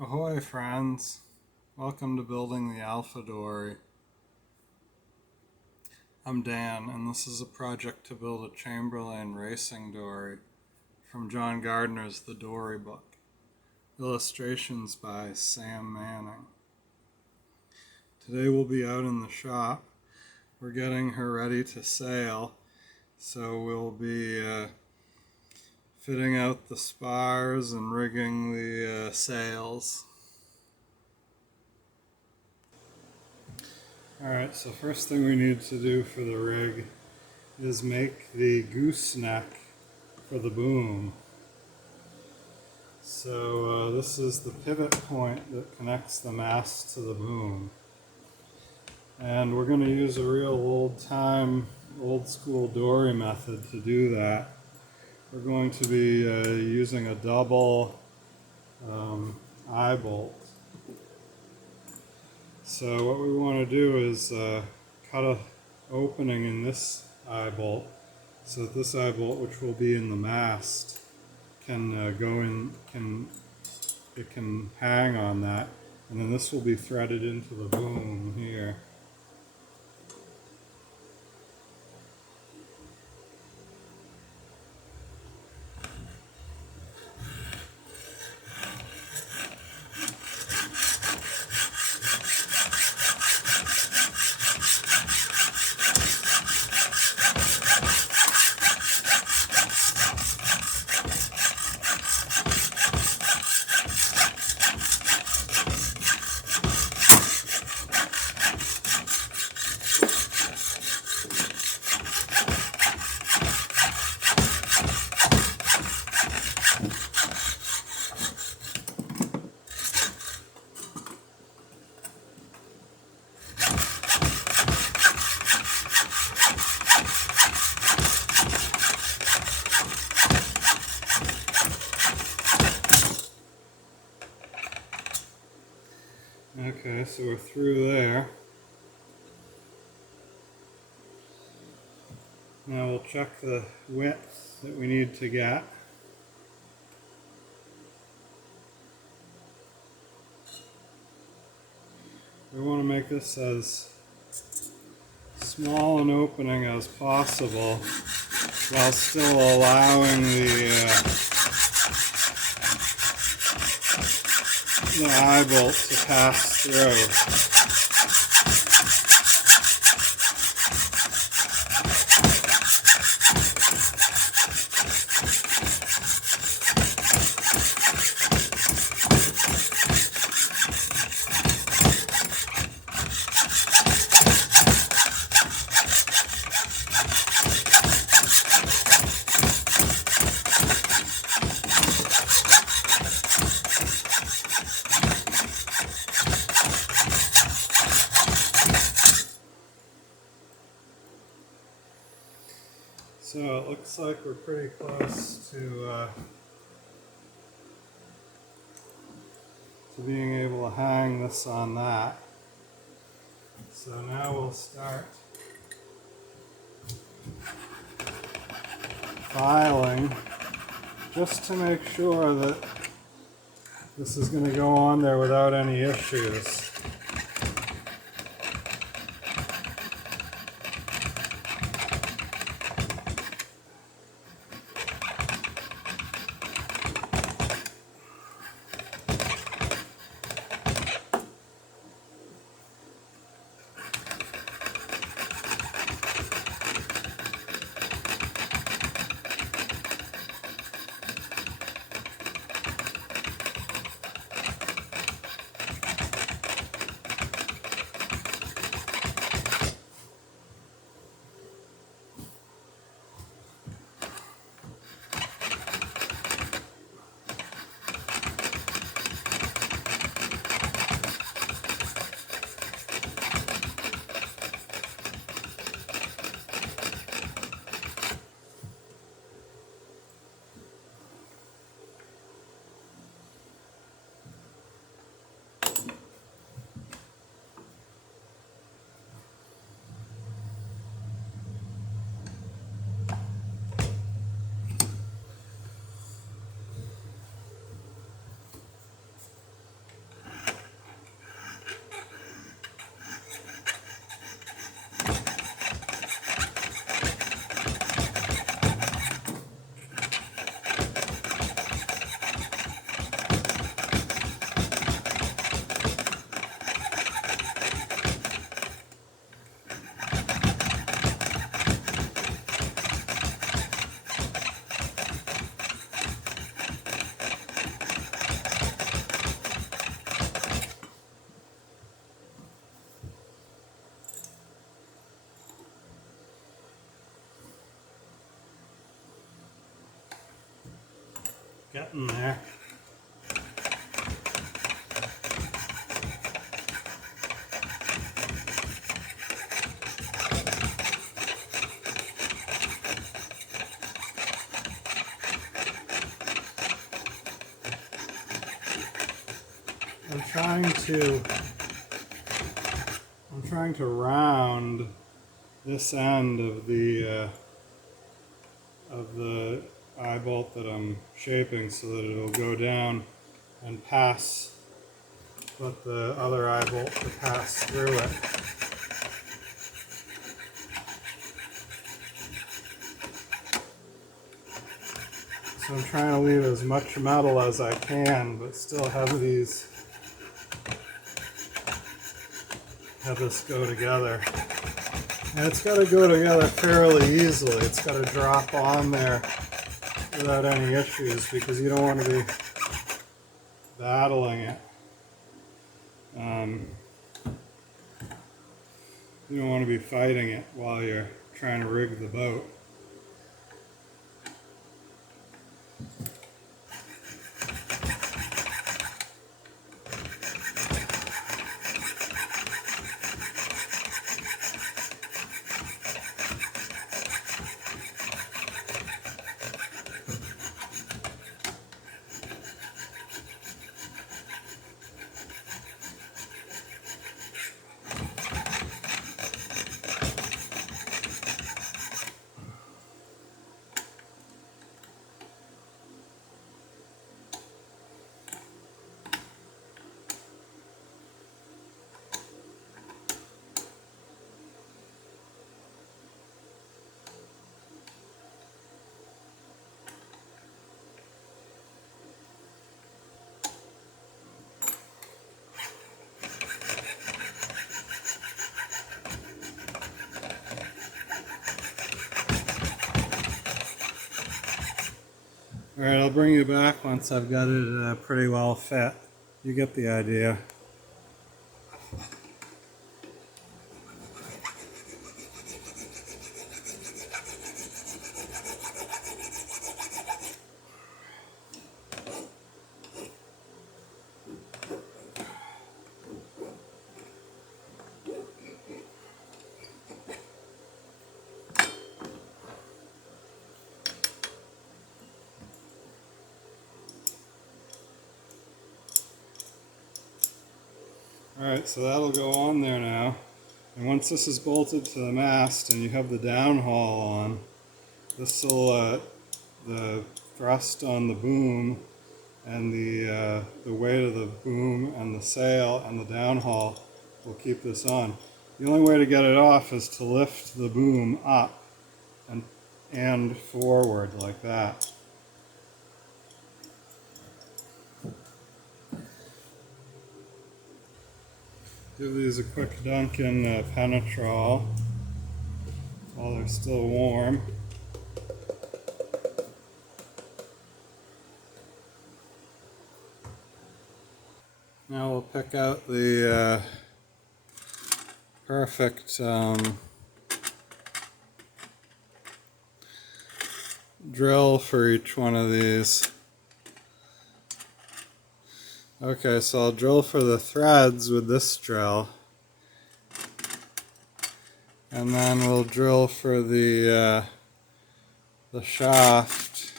Ahoy friends, welcome to building the Alpha dory. I'm Dan and this is a project to build a Chamberlain racing dory from John Gardner's The Dory Book. Illustrations by Sam Manning. Today we'll be out in the shop. We're getting her ready to sail, so we'll be fitting out the spars and rigging the sails. Alright, so first thing we need to do for the rig is make the gooseneck for the boom. So this is the pivot point that connects the mast to the boom. And we're going to use a real old school dory method to do that. We're going to be using a double eye bolt. So what we want to do is cut an opening in this eye bolt so that this eye bolt, which will be in the mast, can it can hang on that, and then this will be threaded into the boom here. Okay, so we're through there. Now we'll check the width that we need to get. We want to make this as small an opening as possible while still allowing the eye bolt to pass through. So it looks like we're pretty close to being able to hang this on that. So now we'll start filing just to make sure that this is going to go on there without any issues. getting there. I'm trying to round this end of the eye bolt that I'm shaping so that it'll go down and pass, let the other eye bolt to pass through it. So I'm trying to leave as much metal as I can, but still have this go together. And it's got to go together fairly easily. It's got to drop on there without any issues because you don't want to be battling it. You don't want to be fighting it while you're trying to rig the boat. Alright, I'll bring you back once I've got it pretty well fit. You get the idea. Alright, so that'll go on there now. And once this is bolted to the mast and you have the downhaul on, this will, the thrust on the boom and the weight of the boom and the sail and the downhaul will keep this on. The only way to get it off is to lift the boom up and forward like that. Give these a quick dunk in penetrol while they're still warm. Now we'll pick out the perfect drill for each one of these. Okay, so I'll drill for the threads with this drill, and then we'll drill for the shaft.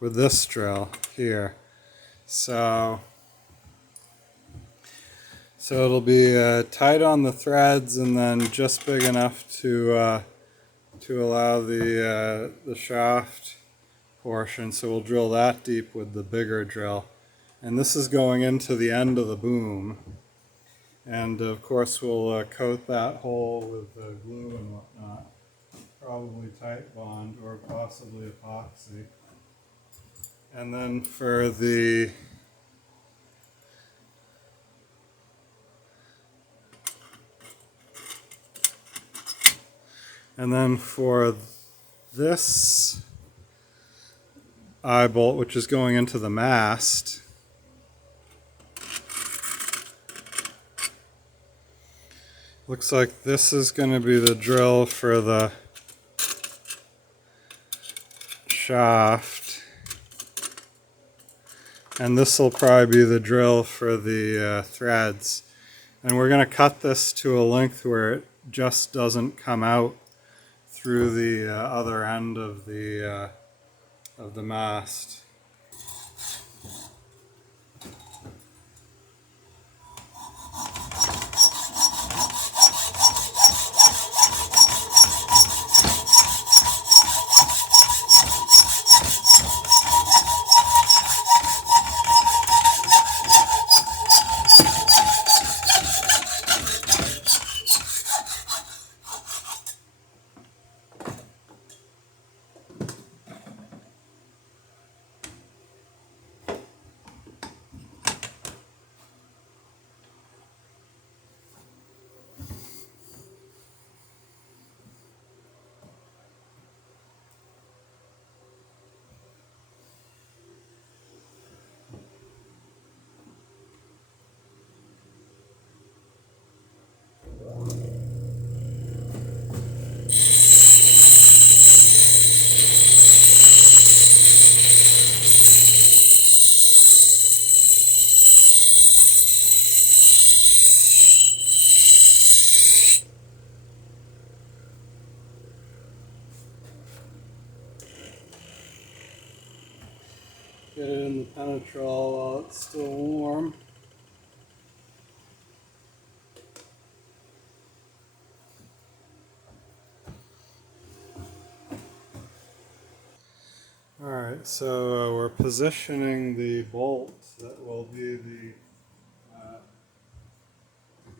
With this drill here. So it'll be tight on the threads and then just big enough to allow the shaft portion. So we'll drill that deep with the bigger drill. And this is going into the end of the boom. And of course we'll coat that hole with glue and whatnot. Probably tight bond or possibly epoxy. And then for the this eye bolt, which is going into the mast. Looks like this is going to be the drill for the shaft, and this will probably be the drill for the threads. And we're going to cut this to a length where it just doesn't come out through the other end of the mast. Get it in the penetrol while it's still warm. Alright, so we're positioning the bolt that will be the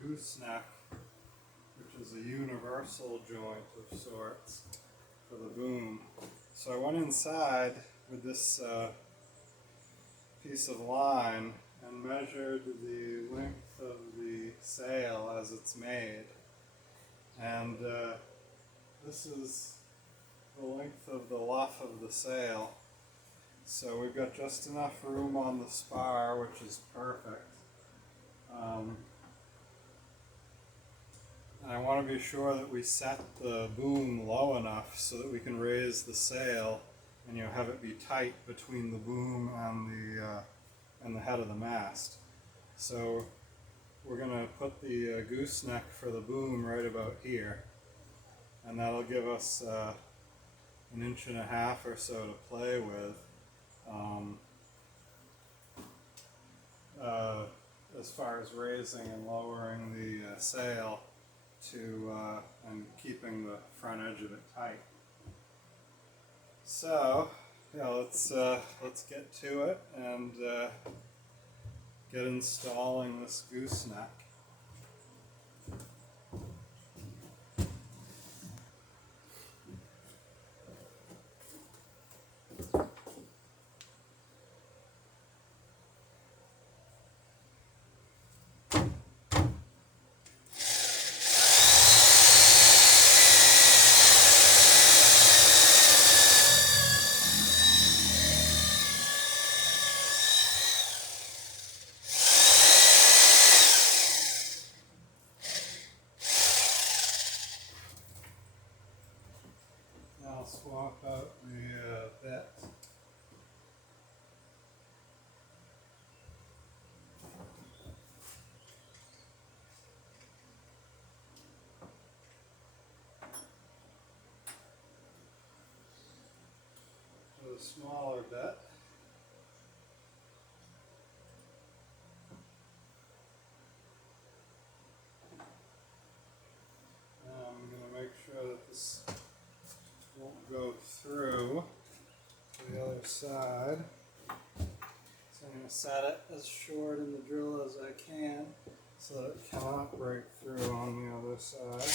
gooseneck, which is a universal joint of sorts for the boom. So I went inside with this piece of line and measured the length of the sail as it's made. And this is the length of the luff of the sail. So we've got just enough room on the spar, which is perfect. And I want to be sure that we set the boom low enough so that we can raise the sail and have it be tight between the boom and the head of the mast. So we're going to put the gooseneck for the boom right about here, and that'll give us an inch and a half or so to play with as far as raising and lowering the sail to and keeping the front edge of it tight. So yeah, let's get to it and get installing this gooseneck. I'll swap out the bit. To a smaller bit. Now I'm going to make sure that this won't go through to the other side. So I'm going to set it as short in the drill as I can so that it cannot break through on the other side.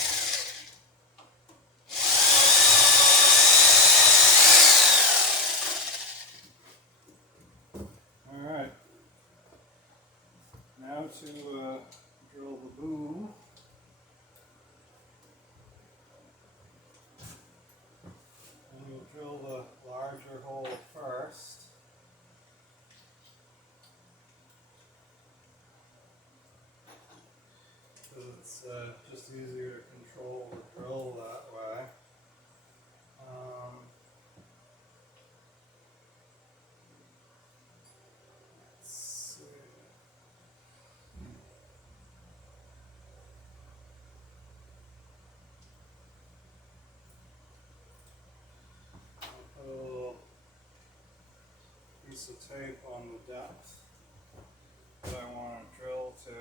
Alright, now to drill the boom. And we'll drill the larger hole first. just easier to control the drill that way. Let's see. I'll put a little piece of tape on the depth that I want to drill to.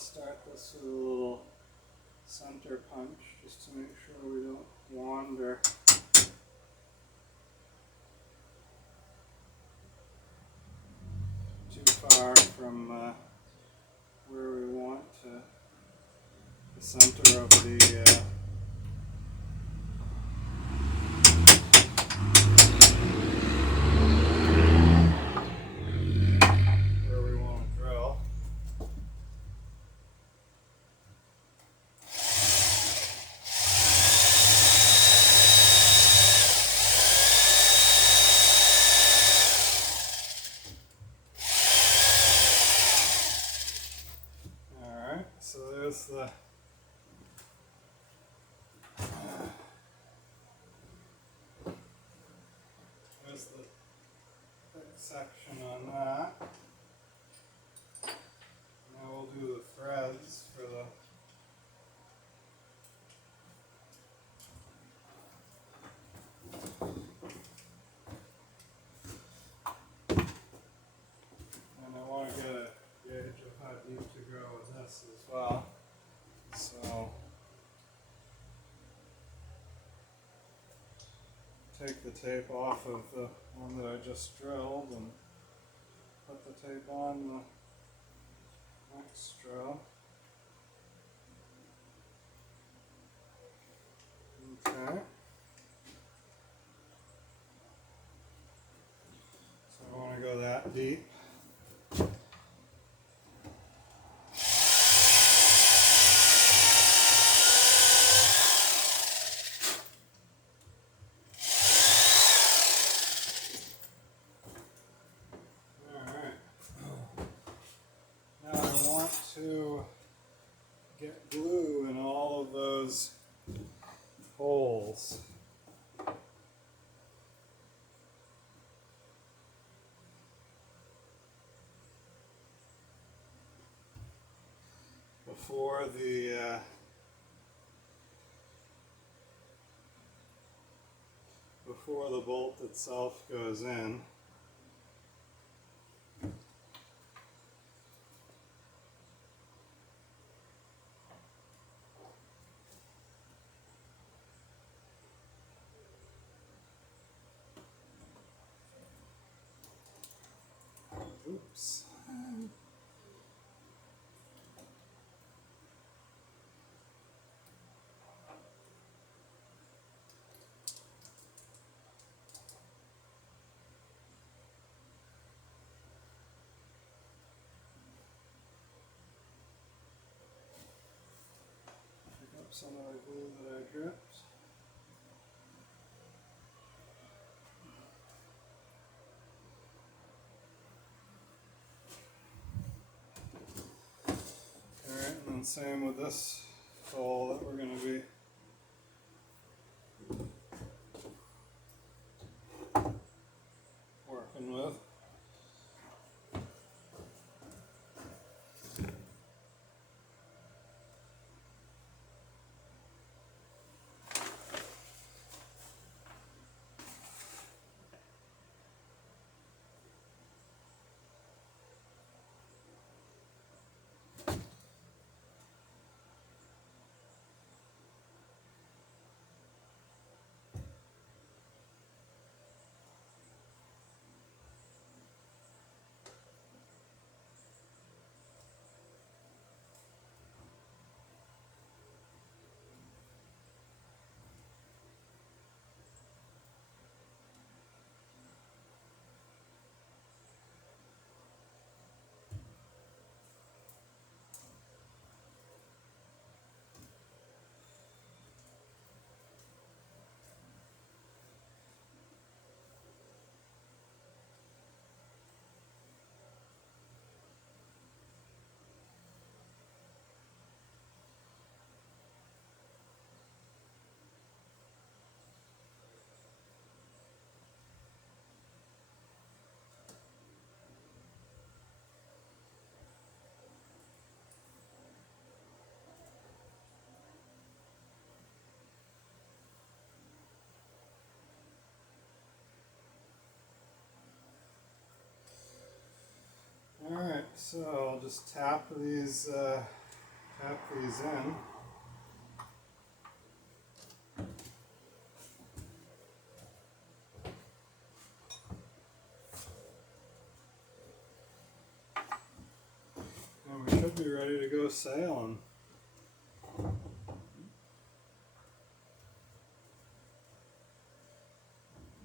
Start this with a little center punch just to make sure we don't wander too far from where we want to the center of the where we want to drill. So there's the thick section on that. Now we'll do the threads for the and I want to get a gauge of how deep to go with this as well. So take the tape off of the one that I just drilled and put the tape on the next drill. Okay. So I want to go that deep. To get glue in all of those holes. Before the bolt itself goes in. Oops. Pick up some of the glue that I dripped. And same with this hole that we're going to be working with. So I'll just tap these in. And we should be ready to go sailing.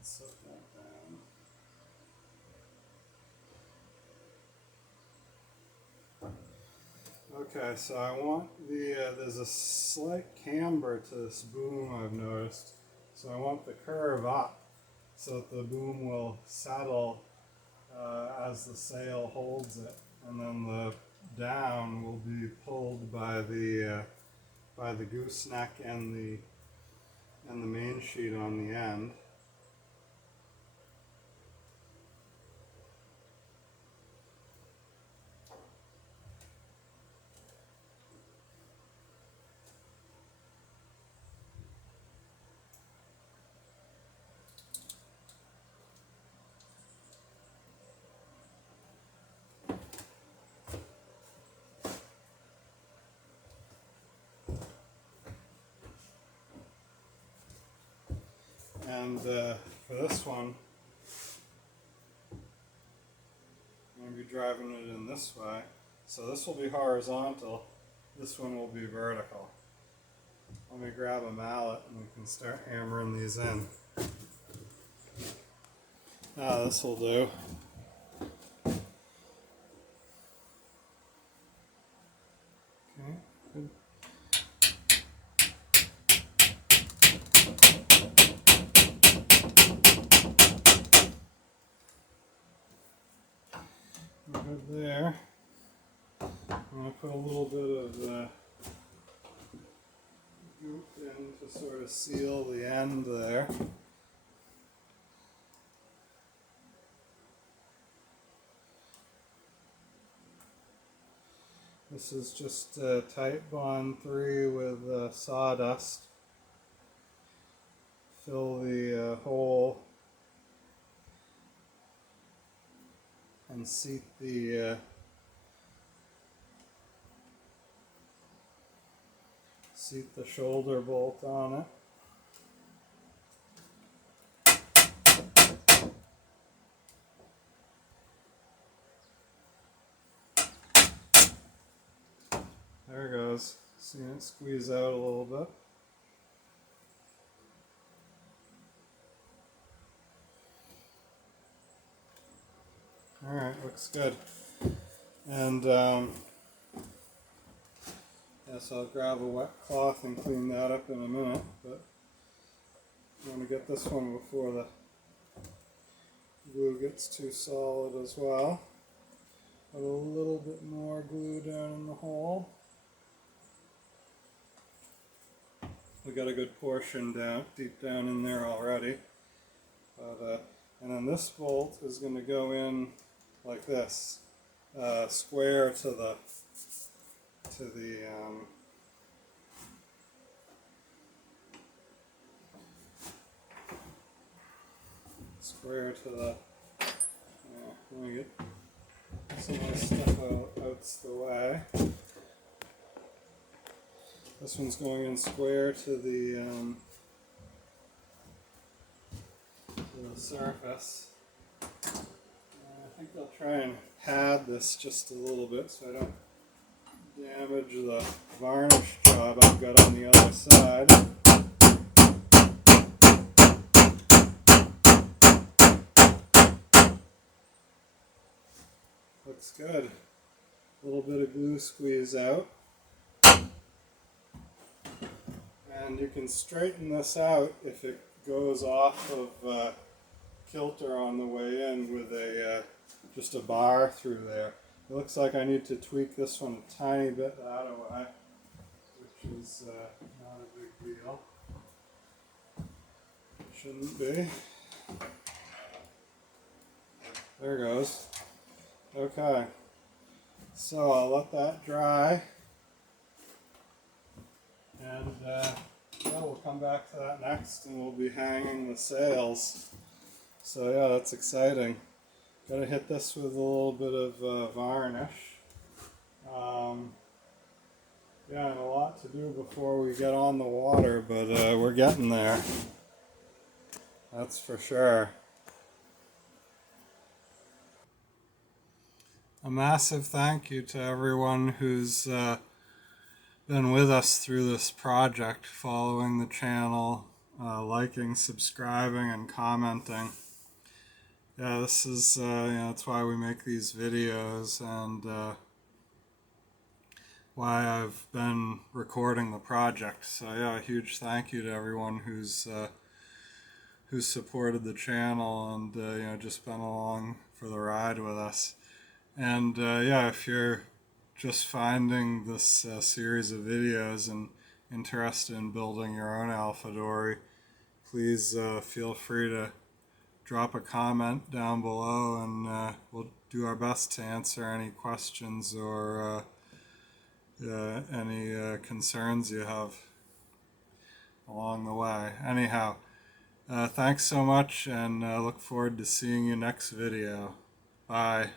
Set that down. Okay, so I want there's a slight camber to this boom I've noticed. So I want the curve up so that the boom will settle as the sail holds it. And then the down will be pulled by the gooseneck and the main sheet on the end. And for this one, I'm going to be driving it in this way. So this will be horizontal, this one will be vertical. Let me grab a mallet and we can start hammering these in. This will do. Okay, good. Good there. I'm going to put a little bit of goop in to sort of seal the end there. This is just Tight Bond 3 with sawdust. Fill the hole and seat the shoulder bolt on it. There it goes. See it squeeze out a little bit. Alright, looks good. And yes, I'll grab a wet cloth and clean that up in a minute, but I'm going to get this one before the glue gets too solid as well. Put a little bit more glue down in the hole. We got a good portion down, deep down in there already. But, and then this bolt is going to go in like this, square to the let me get some of this stuff out the way. This one's going in square to the surface. I think I'll try and pad this just a little bit so I don't damage the varnish job I've got on the other side. Looks good. A little bit of glue squeeze out. And you can straighten this out if it goes off of kilter on the way in with just a bar through there. It looks like I need to tweak this one a tiny bit that way, which is not a big deal. It shouldn't be. There goes. Okay, so I'll let that dry, and we'll come back to that next, and we'll be hanging the sails. So yeah, that's exciting. Got to hit this with a little bit of varnish. to do before we get on the water, but we're getting there. That's for sure. A massive thank you to everyone who's been with us through this project, following the channel, liking, subscribing, and commenting. Yeah, this is, that's why we make these videos, and why I've been recording the project. So yeah, a huge thank you to everyone who's supported the channel and just been along for the ride with us. And yeah, if you're just finding this series of videos and interested in building your own Alpha dory, please feel free to drop a comment down below, and we'll do our best to answer any questions or any concerns you have along the way. Anyhow, thanks so much, and look forward to seeing you next video. Bye.